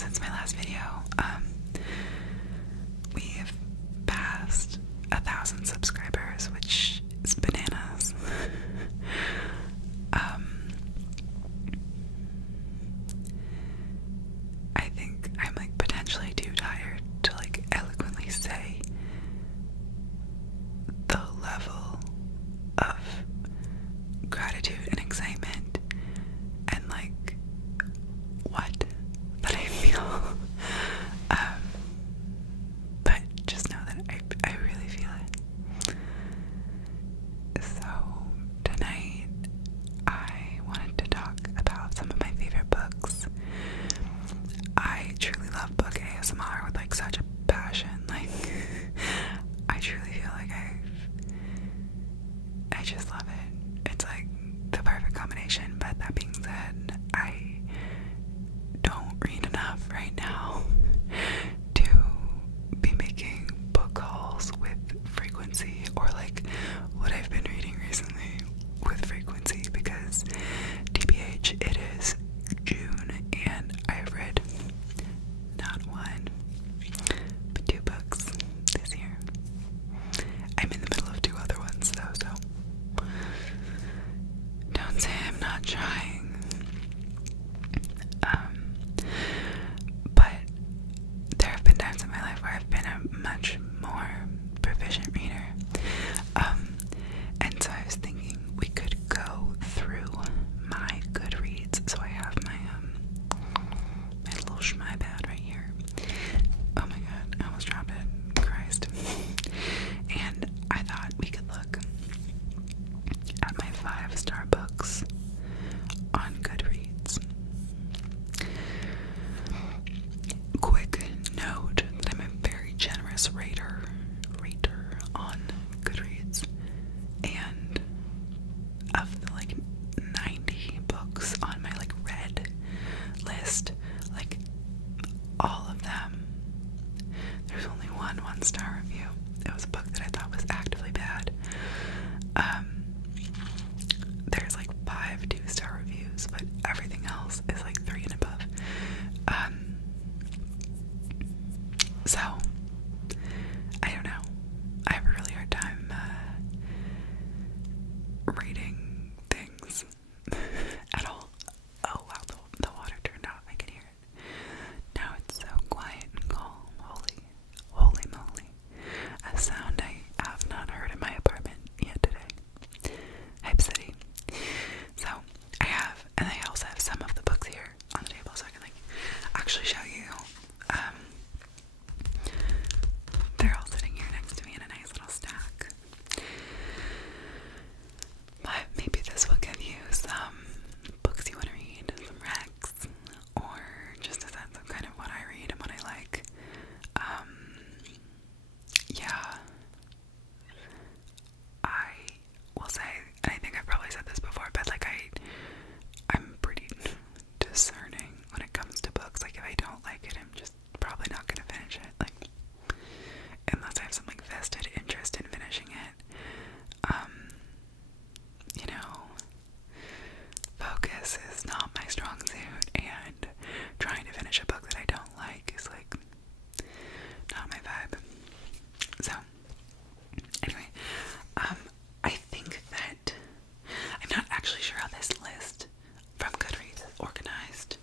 since my last video, we've passed 1,000 subscribers, which is bananas. I think I'm like potentially too tired to like eloquently say the level of gratitude and excitement and like what that I feel. But just know that I really feel it. So tonight I wanted to talk about some of my favorite books. I truly love book ASMR with like such a passion. Like I truly feel like I just love it. It's like the perfect combination. But that being said, I don't read enough right now to be making book hauls with frequency, or like what I've been reading recently with frequency, because TBH, it is June and I've read not one but 2 books this year. I'm in the middle of 2 other ones though, so don't say I'm not trying. But there have been times in my life where I've been a much more proficient reader. And so I was thinking we could go through my Goodreads. So I have my little shmy pad right here. Oh my god, I almost dropped it. Christ. And I thought we could look at my 5-star books on Goodreads. Quick note that I'm a very generous rater on Goodreads, and of the like 90 books on my like read list, like all of them, there's only one 1-star review. It was a book that I thought was actively bad. There's like 5 2-star reviews, but everything else is like 3 and above. So I don't know. I have a really hard time reading things at all. Oh wow, the water turned off. I can hear it. Now it's so quiet and calm. Holy moly. A sound I have not heard in my apartment yet today. Hype City. So I have, and I also have some of the books here on the table so I can like actually show you. They're all sitting here next to me in a nice little stack. But maybe this will give you some books you want to read, some recs, or just a sense of kind of what I read and what I like. Yeah. I will say, and I think I've probably said this before, but like I'm pretty discerning when it comes to books. Like if I don't like it, I'm just probably not gonna finish it. Like unless I have some like vested interest in finishing it. You know, focus is not my strong suit, and trying to finish a book that I don't like is like not my vibe. So anyway, I think that I'm not actually sure how this list from Goodreads is organized.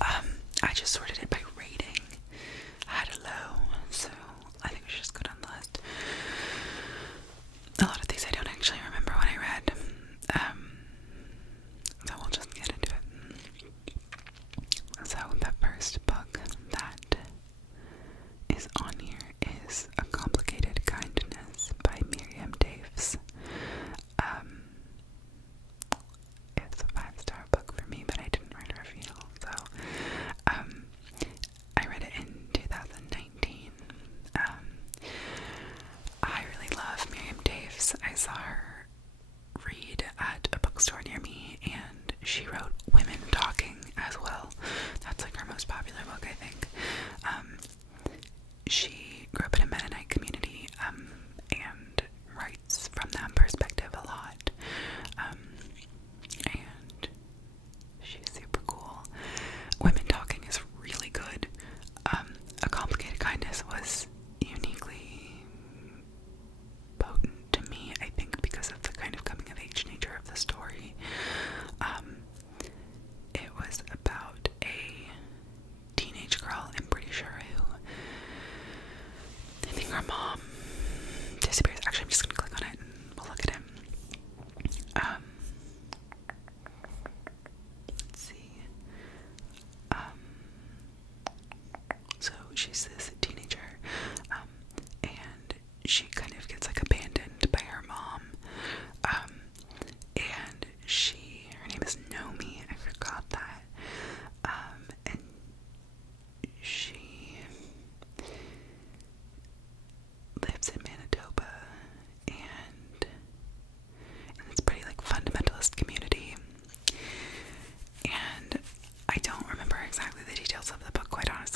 I just sorted it by rating, high to low, so I think we should just go down the list. A lot of these I don't actually remember when I read, so we'll just get into it. So the first book that is on here is A Complicated Kindness by Miriam Daves. It's a 5-star book for me, but I didn't write a review, so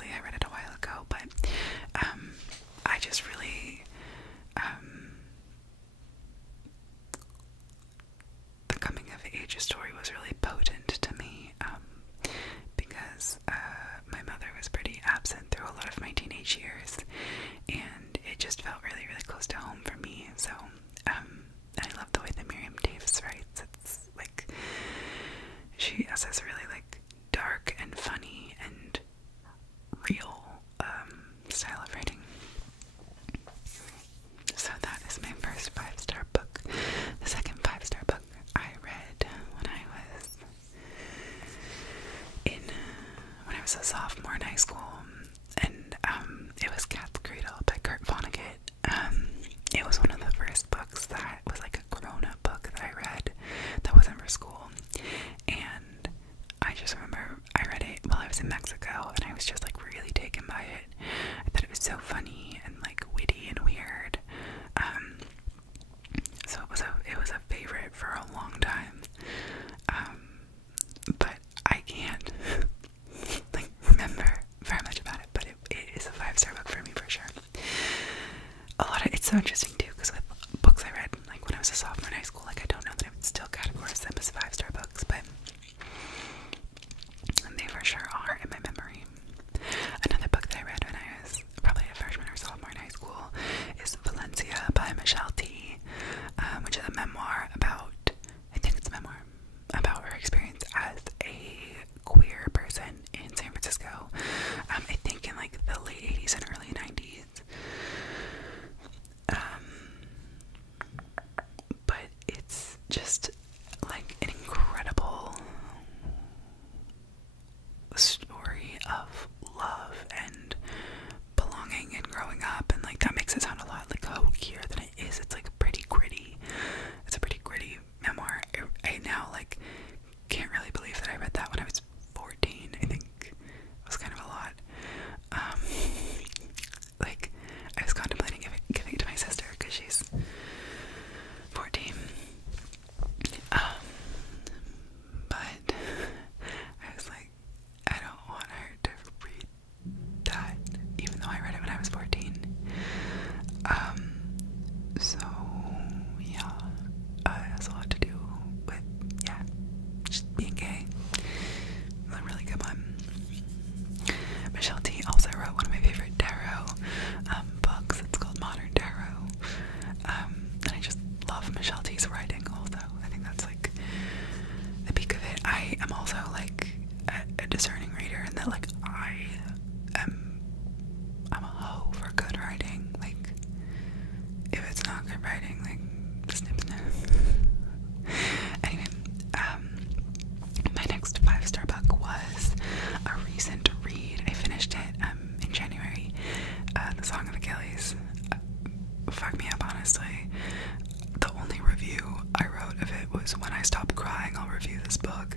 obviously I read it a while ago, but I just really the coming of age story was really potent to me, because my mother was pretty absent through a lot of my teenage years, and it just felt really, really close to home for me. So, and I love the way that Miriam Davis writes. It's like, she has this really like dark and funny and real style of writing. So that is my first 5-star book. The second 5-star book I read when I was a sophomore in high school, and it was Cat's Cradle by Kurt Vonnegut. It was one of the first books that was like a grown-up book that I read that wasn't for school, and I just remember I read it while I was in Mexico, and I was just like really taken by it. I thought it was so funny and like witty and weird. So it was a favorite for a long time. But I can't like remember very much about it, but it is a 5-star book for me for sure. It's so interesting too, because with books I read like when I was a sophomore in high school, like I don't know that I would still categorize them as 5-star books, but they for sure are in my memory. Another book that I read when I was probably a freshman or sophomore in high school is Valencia by Michelle T, which is a memoir about, I think it's a memoir about her experience as a queer person in San Francisco, I think in like the late 80s and early 90s. But it's just like an incredible story of love and belonging and growing up, and like that makes it sound a lot like hokkier than it is. It's like pretty gritty. It's a pretty gritty memoir. I now like can't really believe that I read that when I was 14. I think it was kind of a lot. Like I was contemplating giving it to my sister because she's 14. But I was like, I don't want her to read that, even though I read it when I was 14. So yeah, it has a lot to do with, yeah, just being gay. A really good one. Michelle T also wrote one of my favorite darrow books. It's called Modern Darrow. And I just love Michelle T's writing also. I think that's like the peak of it. I am also like a discerning reader, in that like I'm a hoe for good writing. Like if it's not good writing, like snip snip. Anyway, my next 5-star book was a recent read. I finished it in January. The Song of Achilles. Fuck me up, honestly. The only review I wrote of it was, when I stop crying, I'll review this book.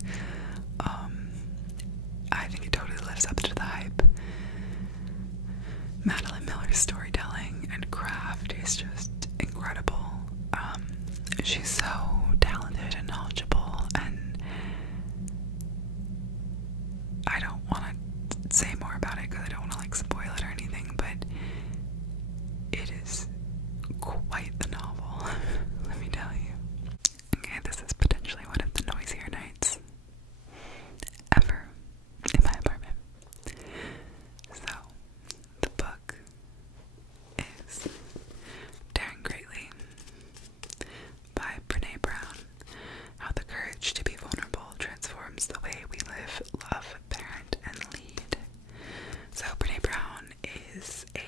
I think it totally lives up to the hype. Madeline Miller's storytelling and craft is just incredible. She's so talented and knowledgeable, and I don't want to say more about it because I don't want to like spoil it or anything, but it is quite the novel. Let me tell you. Okay, this is potentially one of the noisier nights ever in my apartment. So, the book is Daring Greatly by Brené Brown. How the Courage to Be Vulnerable Transforms the Way We Live, Love, Parent, and Lead. So Brené Brown is a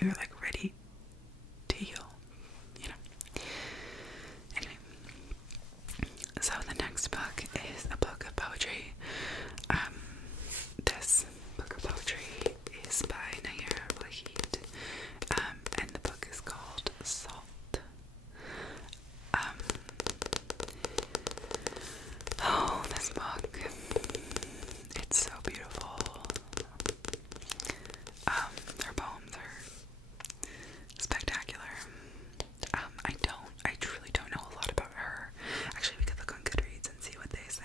you're like ready to heal, you know. Anyway, so the next book is a book of poetry. This book of poetry is by Nayar Wahid, and the book is called Salt. Oh, this book, it's so beautiful. Her poems are spectacular. I truly don't know a lot about her. Actually, we could look on Goodreads and see what they say.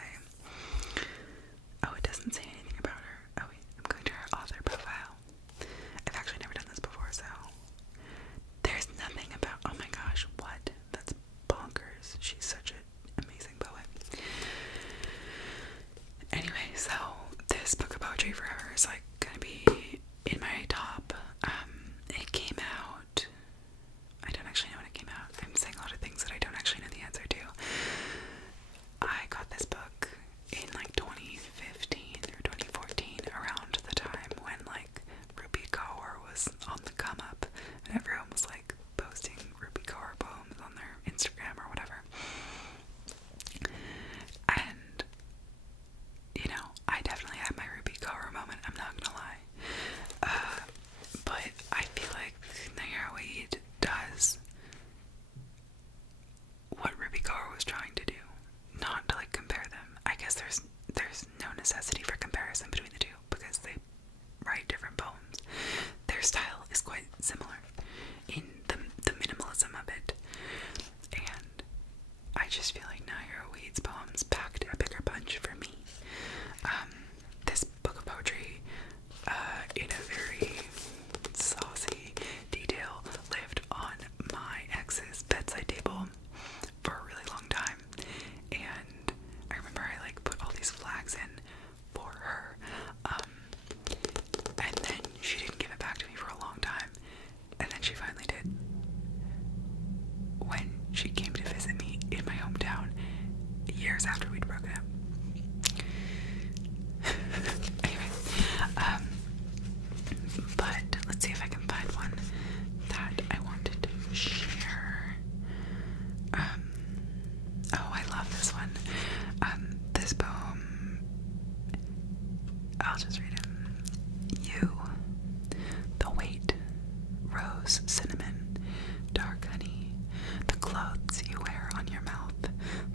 Oh, it doesn't say anything about her. Oh wait, I'm going to her author profile. I've actually never done this before, so there's nothing about, oh my gosh, what? That's bonkers. She's such an amazing poet. Anyway, so this book of poetry for her is like gonna be in my top. It came out, I don't actually know when it came out. I'm saying a lot of things that I don't actually know the answer to. I got this book in like 2015 or 2014, around the time when like Rupi Kaur was on the come up and everyone was like posting Rupi Kaur poems on their Instagram or whatever. And you know, I definitely had my Rupi Kaur moment, I'm not gonna lie. But I feel like Nayar Wahid does what Rupi Kaur was trying to do. Not to like compare them. I guess there's no necessity for comparison between the two because they write different poems. Their style is quite similar in the minimalism of it. And I just feel like Nayar Wahid's poems packed a bigger punch for me. This book of poetry, in a very saucy detail, lived on my ex's bedside table for a really long time. And I remember I like put all these flags in for her. And then she didn't give it back to me for a long time. And then she finally did. When she came to visit me in my hometown years after we'd broken up. Anyway, but let's see if I can find one that I wanted to share. Oh, I love this one. This poem, I'll just read it. You, the weight, rose, cinnamon, dark honey, the clothes you wear on your mouth,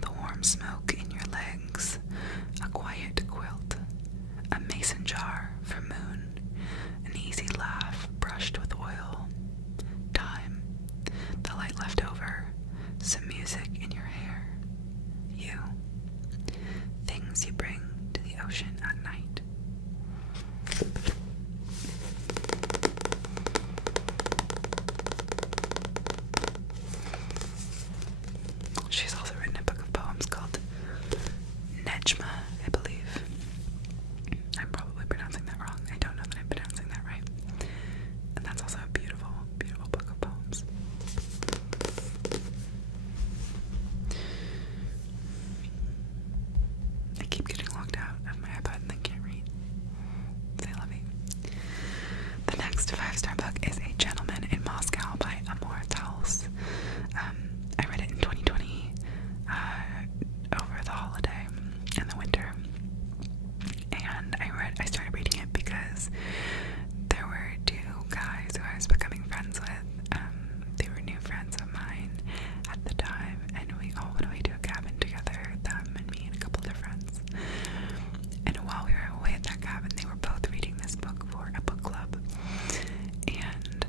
the warm smoke in your legs, a quiet quilt, a mason jar for moon, an easy laugh brushed with oil, time, the light left over, some music in your hair, you, things you bring to the ocean at night. She's also written a book of poems called Nejma, I believe. I'm probably pronouncing that wrong. I don't know that I'm pronouncing that right. And that's also a beautiful, beautiful book of poems. I keep getting locked out of my iPad and then can't read. Say lovey. The next 5-star book is A Gentleman in Moscow by Amor Towles. I read it in 2020 over the holiday and the winter. And I started reading it because there were 2 guys who I was becoming friends with. They were new friends of mine at the time, and we all went away to a cabin together, them and me and a couple of their friends. And while we were away at that cabin, they were both reading this book for a book club. And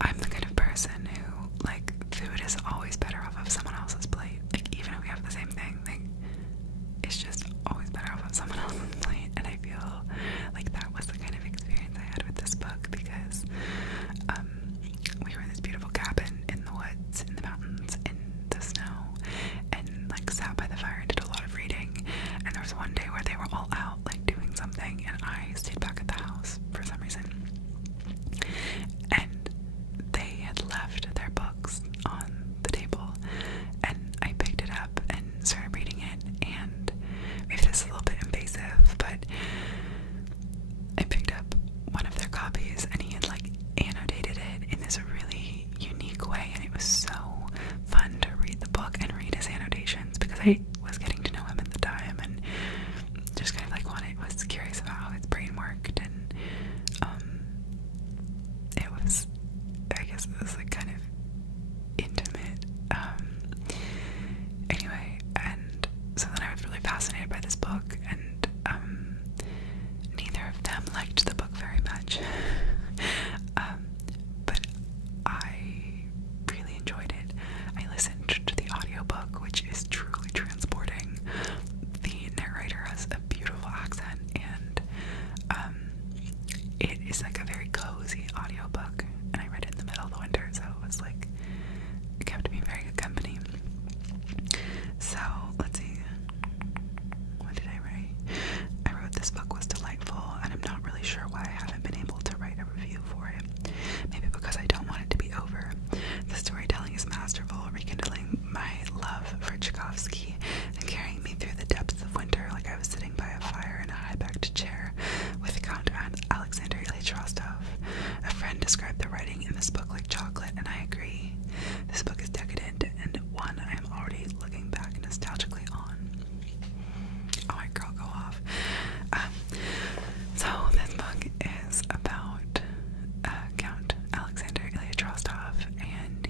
I'm the kind of person who, like, food is always better off of someone else's plate. Like, even if we have the same thing, like, it's just always better off of someone else's plate. And I feel like that was the kind of experience I had with this book because we were in this beautiful cabin in the woods, in the mountains, in the snow, and like sat by the fire and did a lot of reading. And there was one day where they were all out like doing something and I stayed back at the house for some reason. And they had left their books on the table and I picked it up and started reading it. And maybe this is a little bit invasive, I was getting to know him at the time, and just kind of like was curious about how his brain worked, and I guess it was like kind of intimate. Anyway, and so then I was really fascinated by this book, and neither of them liked the book very much. But I really enjoyed it. I listened to the audiobook, which is truly transporting. The narrator has a beautiful accent, and it is like a very cozy audiobook, and I read it in the middle of the winter, so it was like, it kept me very good company. So, let's see, what did I write? I wrote, this book was delightful, and I'm not really sure why I haven't been able to write a review for it. Maybe because I don't want it to be over. The storytelling is masterful, rekindling my love for Tchaikovsky and carrying me through the depths of winter like I was sitting by a fire in a high-backed chair with Count Alexander Ilyich Rostov. A friend described the writing in this book like chocolate, and I agree. This book is decadent, and one I am already looking back nostalgically on. Alright, girl, go off. So this book is about Count Alexander Ilyich Rostov, and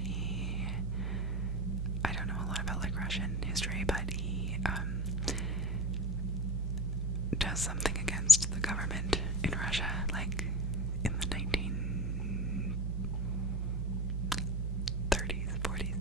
I don't know a lot about like Russian history, but he does something against the government in Russia, like in the 1930s, 40s,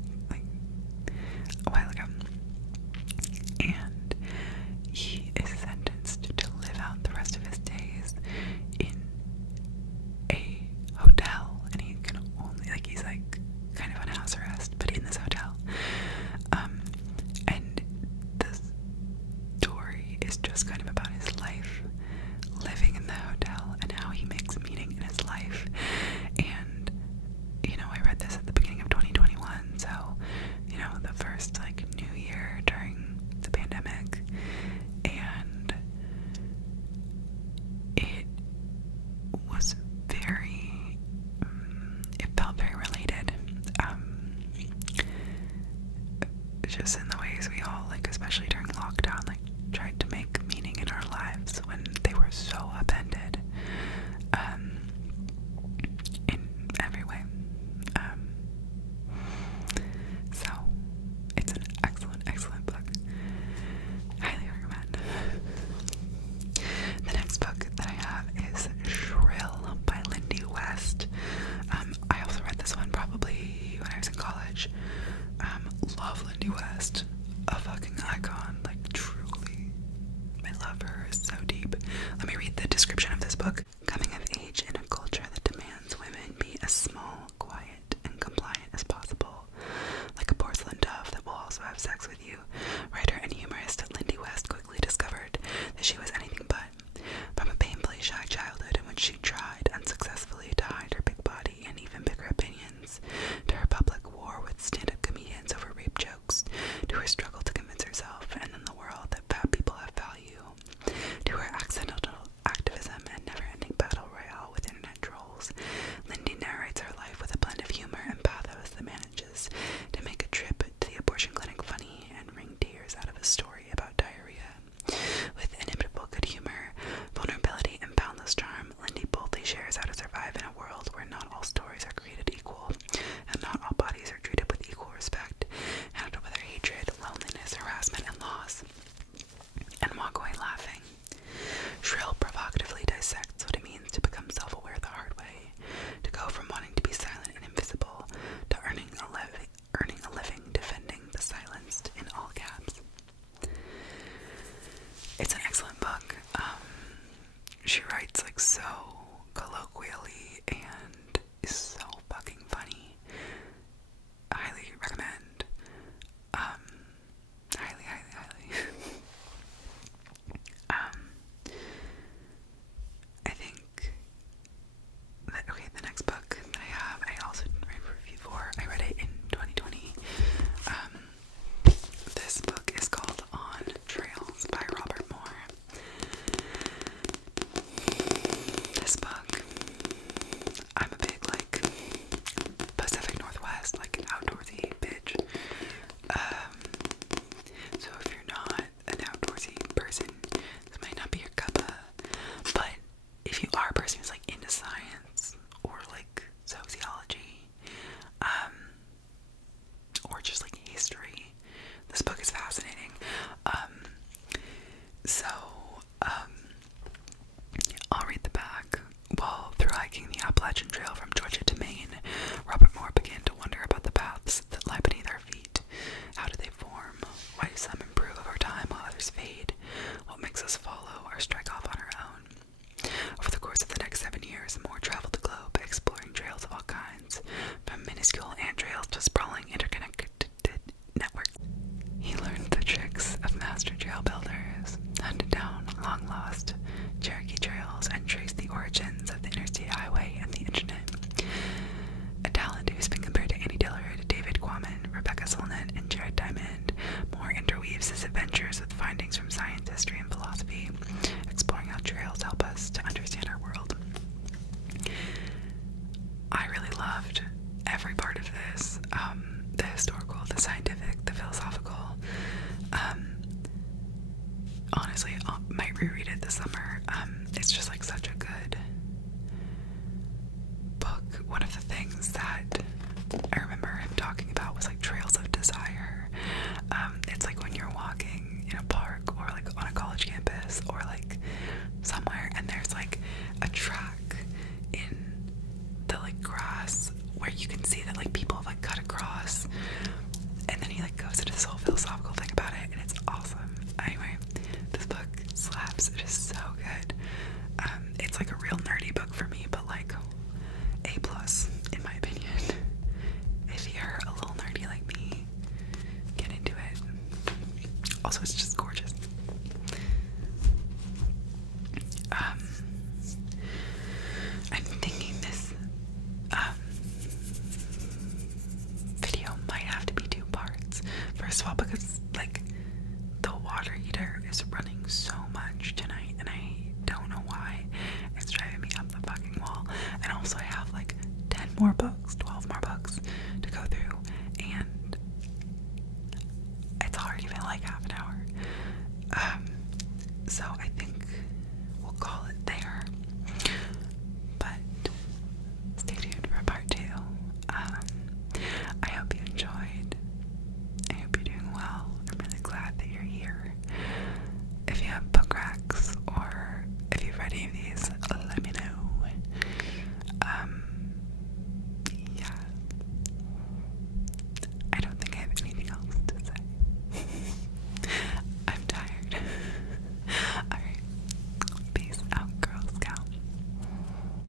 minuscule ant trails to sprawling interconnected networks. He learned the tricks of master trail builders, hunted down long-lost Cherokee trails, and traced the origins of the interstate highway and the internet. A talent who's been compared to Andy Dillard, David Quammen, Rebecca Solnit, and Jared Diamond. Moore interweaves his adventures with findings from science, history, and philosophy, exploring how trails help us to understand our world. I really loved every part of this, the historical, the scientific, the philosophical. Honestly, I might reread it this summer. It's just like such a good book. One of the things that I remember him talking about was like trails of desire. It's like when you're walking in a park or like on a college campus or like somewhere, and there's like a track in the like grass where you can see that like people have like cut across, and then he like goes into this whole philosophical thing about it, and it's awesome. Anyway, this book slaps. It is so good. It's like a real nerdy book for me, but like A+ in my opinion. If you're a little nerdy like me, get into it. Also, it's just gorgeous. I'm thinking this video might have to be 2 parts. First of all, because like the water heater is running so much tonight, and I don't know why. It's driving me up the fucking wall. And also, I have like 10 more books to